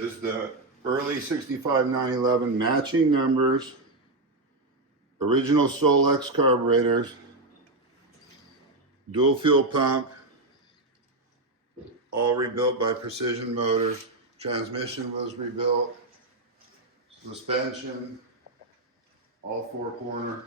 is the early 65 911 matching numbers, original Solex carburetors, dual fuel pump, all rebuilt by Precision Motors. Transmission was rebuilt, suspension, all four corner.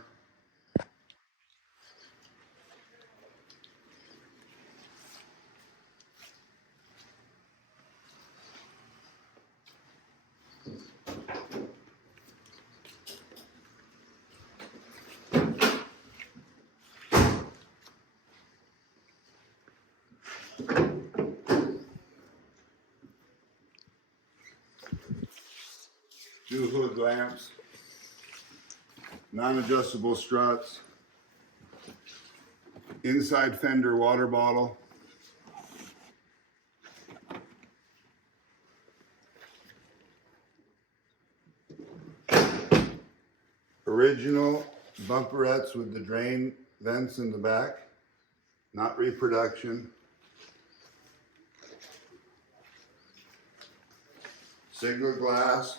Two hood lamps, non-adjustable struts, inside fender water bottle, original bumperettes with the drain vents in the back, not reproduction. Sigla glass.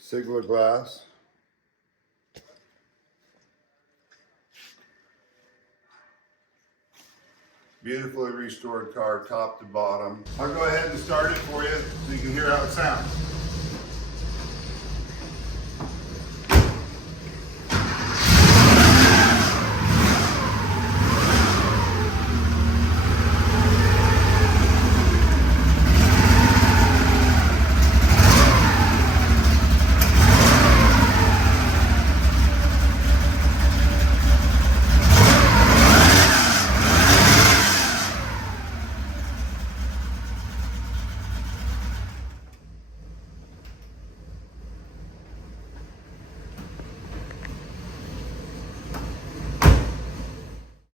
Sigla glass. Beautifully restored car, top to bottom. I'll go ahead and start it for you so you can hear how it sounds.